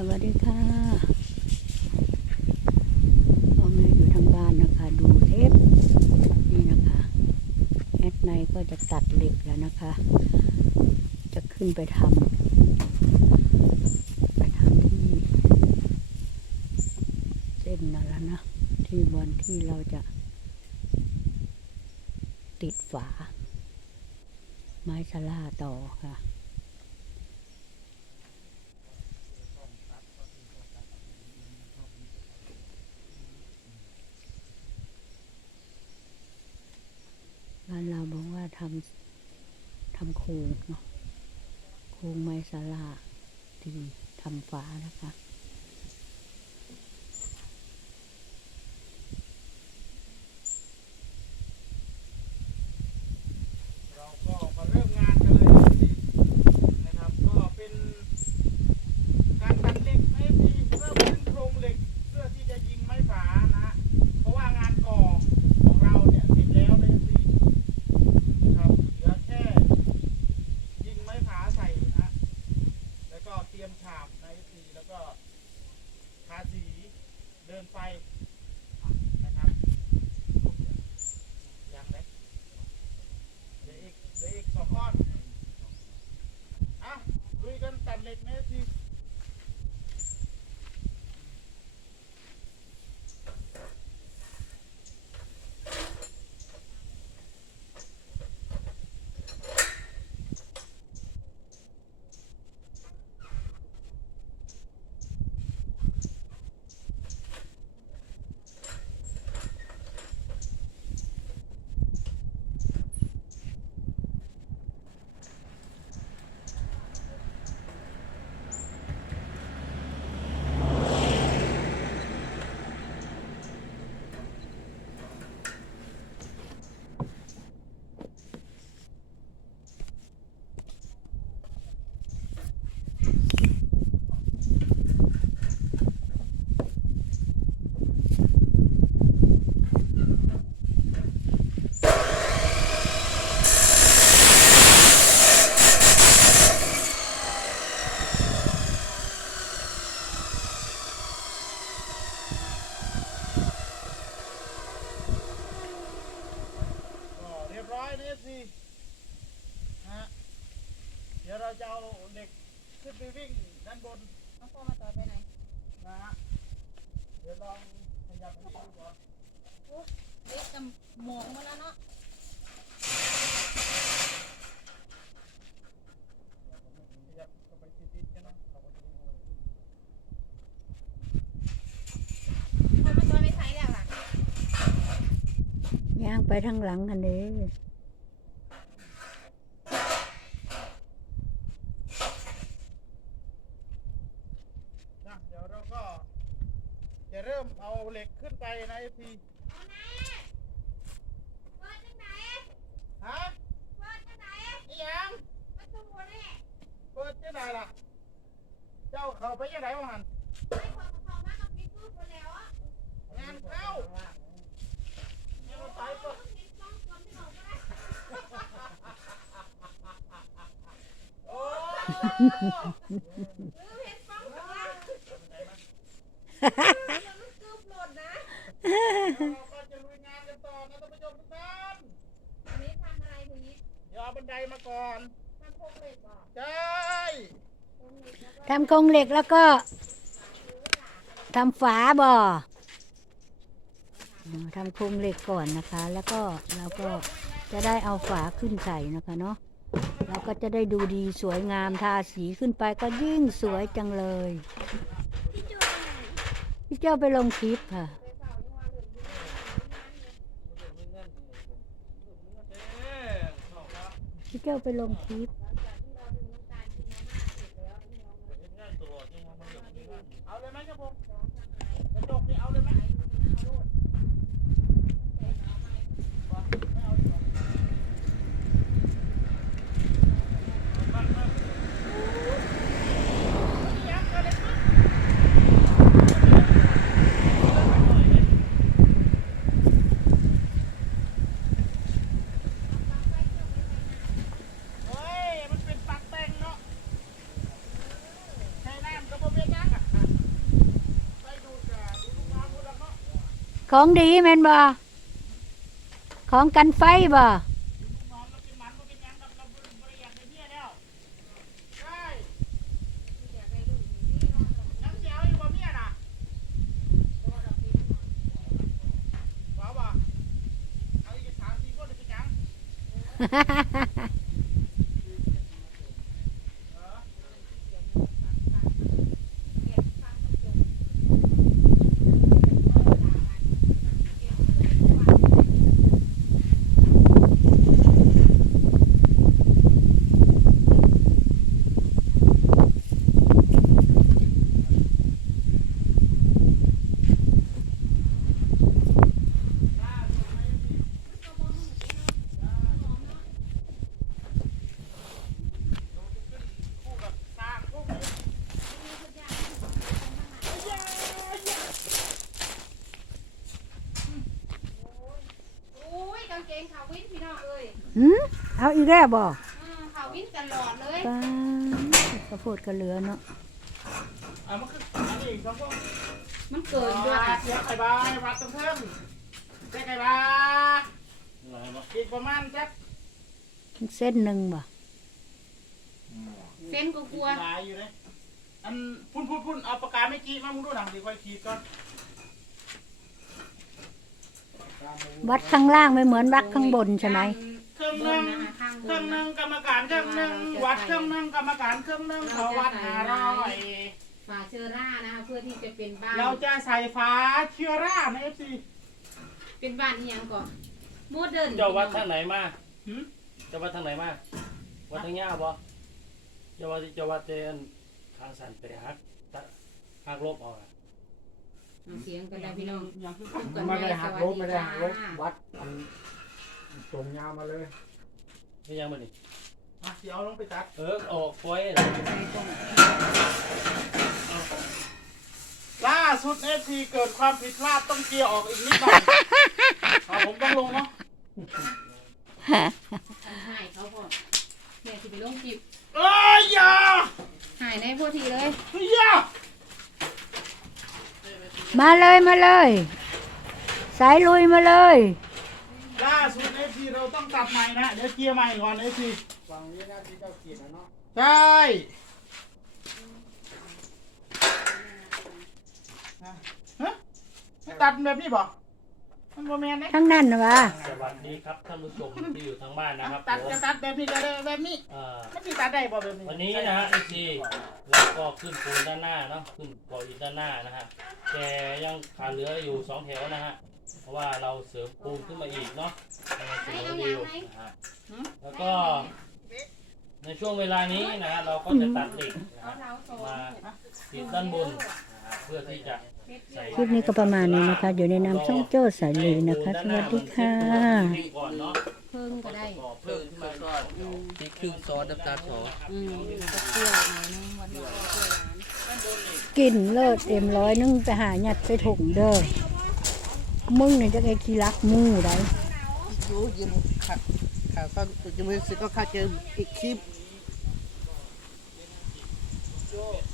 สวัสดีค่ะพ่อแม่อยู่ทางบ้านนะคะ ดูเทปนี่นะคะแอดไนก็จะตัดเหล็กแล้วนะคะ จะขึ้นไปทำไปทำที่เส้นนั่นแล้วนะ ที่บนที่เราจะ ติดฝา ไม้ชะล่าต่อค่ะ บ้านเราบอกว่าทำทำ โคงเนาะโคงไม้สลาที่ทำฝานะคะ ขึ้นไปวิ่งด้านบนเอาพ่อมาต่อไปไหนนะฮะเดี๋ยวลองขยับไปดูก่อนเล็กกับหมองมาแล้วเนาะขยับเข้าไปติดๆกันนะเขาก็จะดูพ่อมาต่อไปใช้แล้วล่ะย่างไปทางหลังกันเด้นะเดี๋ยวเราก็จะเริ่ มเอาเหล็กขึ้นไปนะทีเปิดจังไหนฮะเปิดจังไหนนี่ยังประตูนี่เปิดที่ไหนล่ะ เจ้าเขาไปยังไงวะหันไอ้คนของเขามากับพี่ตู้คนแล้วอะงานเข้าเนี่ยมันไปก็เห็นสองคนที่เขาก็ได้โอ้หรือเก็จะลุยงานกันต่อนะท่านผู้ชมทุกท่านอันนี้ทำอะไรทีนี้เดี๋ยวเอาบันไดมาก่อนทำโครงเหล็กบ่ใช่โครงเหล็กแล้วก็ทำโครงเหล็กแล้วก็ทำฝาบ่ออ๋อทำโครงเหล็กก่อนนะคะ แล้วก็เราก็จะได้เอาฝาขึ้นใส่นะคะเนาะเราก็จะได้ดูดีสวยงามทาสีขึ้นไปก็ยิ่งสวยจังเลย พี่เจ้าไปลงคลิปค่ะ พี่เจ้าไปลงคลิปเอาเลยไหมครับผมกระจกนี่เอาเลยไหมเฮ้ย มันเป็นปักแต่งเนาะใช้น้ำก็บ่เป็นนักอะ ของดีแม่นบ่ของกันไฟบ่นอนแล้วเป็นหมันก็เป็นหยังกับเราบริยากในเมียแล้วได้ยังเสียวอยู่บ่เมียน่ะว้าวว่ะเอาอีกสามสี่คนเป็นหยังเออ คู่กับสร้างพวกนี้ โอ้ยกางเกงขาววินพี่น้องเอ้ย หืม เอาอีกแล้วบ่อืมขาววินตลอดเลยป้าดกระโพดกระเหลือเนาะอะมันคืออันนี้อีกสองพวกมันเกินด้วยเสียไข่บายวัดตรงเพิ่มเสียไข่บาอีกประมาณสักเส้นหนึ่งบ่เส้นก็กลัวหลายอยู่เลยอันพุ่นพุ่นพุ่นเอาปากกาไม่กี้มามึงดูหนังดีค่อยขีดก่อนวัดข้างล่างไม่เหมือนวัดข้างบนใช่ไหมเครื่องหเบิ้นึ่ลงนะคะข้างบ เครื่องนหนึ่งกรรมการเครื่องหนึ่งวัดเครื่องหนึ่งกรรมการเครื่องหนึ่งเขาวัดหาร้อยฝาเชอร่านะคะเพื่อที่จะเป็นบ้านเราจะใส่ฟ้าเชื้อราในเอฟซีเป็นบ้านอีหยังก่อนโมเดิร์นเจ้าวัดทางไหนมาหืมเจ้าวัดทางไหนมาวัดทางย่าบ่เจ้าวัดเจ้าวัดเจนทางสันไปฮักตะฮักลบเออกเอาเสียงกันได้พี่น้องอย่างคือพบกันไม่ใหม่ได้สหักวัสลบดีไม่ได้จ้าหักลบวัดอันตรงยาวมาเลย นี่ยังมันนี่อะเดี๋ยวลงไปตัดเออออกไฟล่าสุดเอฟซีเกิดความผิดพลาดต้องเกียร์ออกอีกนิดหน่อยเอาผมต้องลงเนาะทำให้เขาพอแม่ที่ไปลงคลิปเอ้ยอย่าหายในพวกทีเลยอย่ามาเลยมาเลย สายลุยมาเลยล่าสุดเอฟ ซีเราต้องตัดใหม่นะเดี๋ยวเกียร์ใหม่ก่อนเอฟซีฝั่งนี้นะที่เจ้าเกียรตินะเนาะใช่ฮะไม่ตัดแบบนี้บ่ มันโมแมนเนี่ยทั้งนั้นนะวะสวัสดีครับท่านผู้ชมที่อยู่ทางบ้านนะครับตัดผมจะตัดแบบนี้ก็ได้แบบนี้เอ่อมันสิตัดได้บ่แบบนี้วันนี้นะฮะไอซีเราก็ขึ้นปูนด้านหน้าเนาะขึ้นก่ออิฐด้านหน้านะฮะแต่ยังขาดเหลืออยู่สองแถวนะฮะเพราะว่าเราเสริมปูนขึ้นมาอีกเนาะในสวนวิวนะฮะแล้วก็ ในช่วงเวลานี้นะฮะเราก็จะตัดเหล็กนะเอาฮะเราโซมาติดด้านบนนะฮะ เพื่อที่จะใส่คลิปนี้ก็ประมาณนี้นะคะ อยู่ในนามช่องโจ้สายลุยนะคะ สวัสดีค่ะ ก่อนเนาะเพิ่งก็ได้ก่อเพิ่มขึ้นมาก่อนพริกครึ่งซอสน้ำตาลสออืมก็เปรี้ยวหน่อยนึงวันนี้ก็เปรี้ยวหวานกินเลิศเอ็มร้อยนึงไปหาหยัดใส่ถุงเด้อมึงเนี่ยจะไอ้ขี้รักหมูได้ยูยังขาขาก็ยังไม่เสร็จก็ขาดเจออีกคลิปเ